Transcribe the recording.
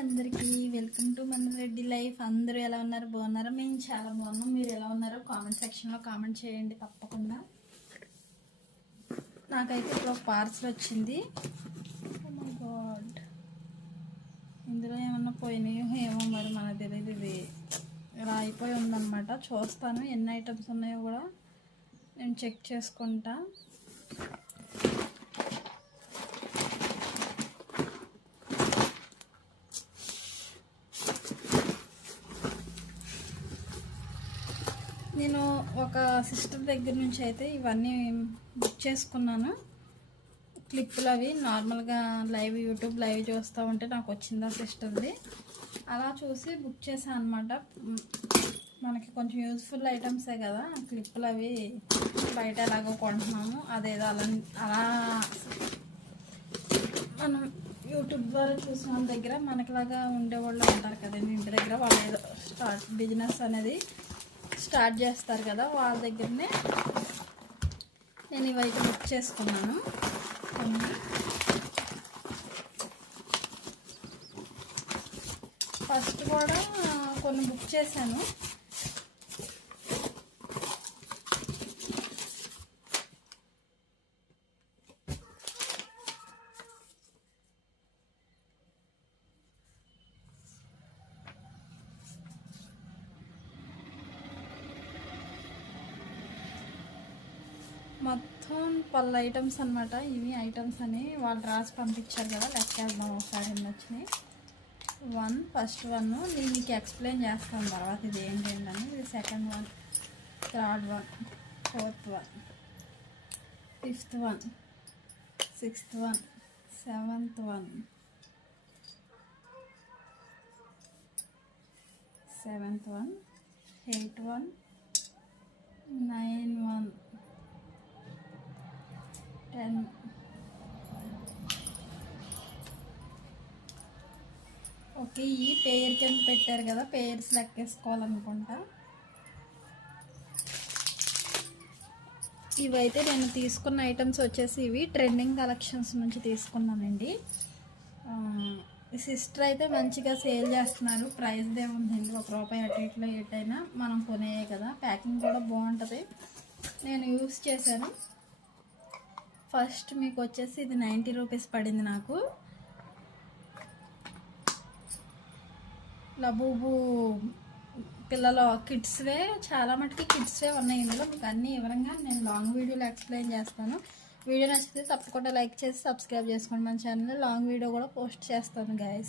అందరికీ welcome to మన Reddy life. అందరూ ఎలా ఉన్నారు? బాగున్నారా? మేము చాలా బాగున్నాం. మీరు ఎలా ఉన్నారో కామెంట్ సెక్షన్లో కామెంట్ చేయండి తప్పకుండా. నాకైతే ఇప్పుడు ఒక పార్సల్ వచ్చింది. ఓ మై గాడ్, ఇందులో ఏమన్నా పోయినాయో ఏమో మరి మనకు తెలియదు. ఇది ఇలా అయిపోయి ఉందన్నమాట. చూస్తాను ఎన్ని ఐటమ్స్ ఉన్నాయో కూడా నేను చెక్ చేసుకుంటా. నేను ఒక సిస్టర్ దగ్గర నుంచి అయితే ఇవన్నీ బుక్ చేసుకున్నాను. క్లిప్పులు అవి నార్మల్గా యూట్యూబ్ లైవ్ చూస్తూ ఉంటే నాకు వచ్చింది ఆ సిస్టర్ది. అలా చూసి బుక్ చేశాను అనమాట. మనకి కొంచెం యూజ్ఫుల్ ఐటమ్సే కదా, క్లిప్పులు అవి బయట ఎలాగో కొంటున్నాము. అదేదో అలా మనం యూట్యూబ్ ద్వారా చూసిన వాళ్ళ దగ్గర మనకిలాగా ఉండేవాళ్ళు ఉంటారు కదండి ఇంటి దగ్గర, వాళ్ళు ఏదో బిజినెస్ అనేది స్టార్ట్ చేస్తారు కదా, వాళ్ళ దగ్గరనే నేను ఇవైతే బుక్ చేసుకున్నాను. ఫస్ట్ కూడా కొన్ని బుక్ చేశాను. మొత్తం 12 ఐటమ్స్ అనమాట. ఇవి ఐటమ్స్ అని వాళ్ళు రాసి పంపించారు కదా, లెక్కేద్దాం ఒకసారి ఎన్ని వచ్చినాయి. ఫస్ట్ వన్ నేను మీకు ఎక్స్ప్లెయిన్ చేస్తాను తర్వాత ఇది ఏంటండి. ఇది second one, third one, fourth one, fifth one, sixth one, seventh one, eighth one, 9 one, 10. Okay, ఈ పేరు కింద పెట్టారు కదా, పేర్స్ లెక్కేసుకోవాలనుకుంటా. ఇవైతే నేను తీసుకున్న ఐటమ్స్ వచ్చేసి ఇవి ట్రెండింగ్ కలెక్షన్స్ నుంచి తీసుకున్నానండి. సిస్టర్ అయితే మంచిగా సేల్ చేస్తున్నారు. ప్రైస్ ఏముందండి, ₹1 అటు ఇట్లో ఎటైనా మనం కొనేయే కదా. ప్యాకింగ్ కూడా బాగుంటుంది, నేను యూస్ చేశాను. ఫస్ట్ మీకు వచ్చేసి ఇది 90 రూపీస్ పడింది నాకు. లబూబు పిల్లల కిడ్స్వే, చాలా మటుకి కిడ్స్వే ఉన్నాయి ఇందులో. మీకు అన్ని వివరంగా నేను లాంగ్ వీడియోలో ఎక్స్ప్లెయిన్ చేస్తాను. వీడియో నచ్చితే తప్పకుండా లైక్ చేసి సబ్స్క్రైబ్ చేసుకోండి. మన ఛానల్లో లాంగ్ వీడియో కూడా పోస్ట్ చేస్తాను గైస్.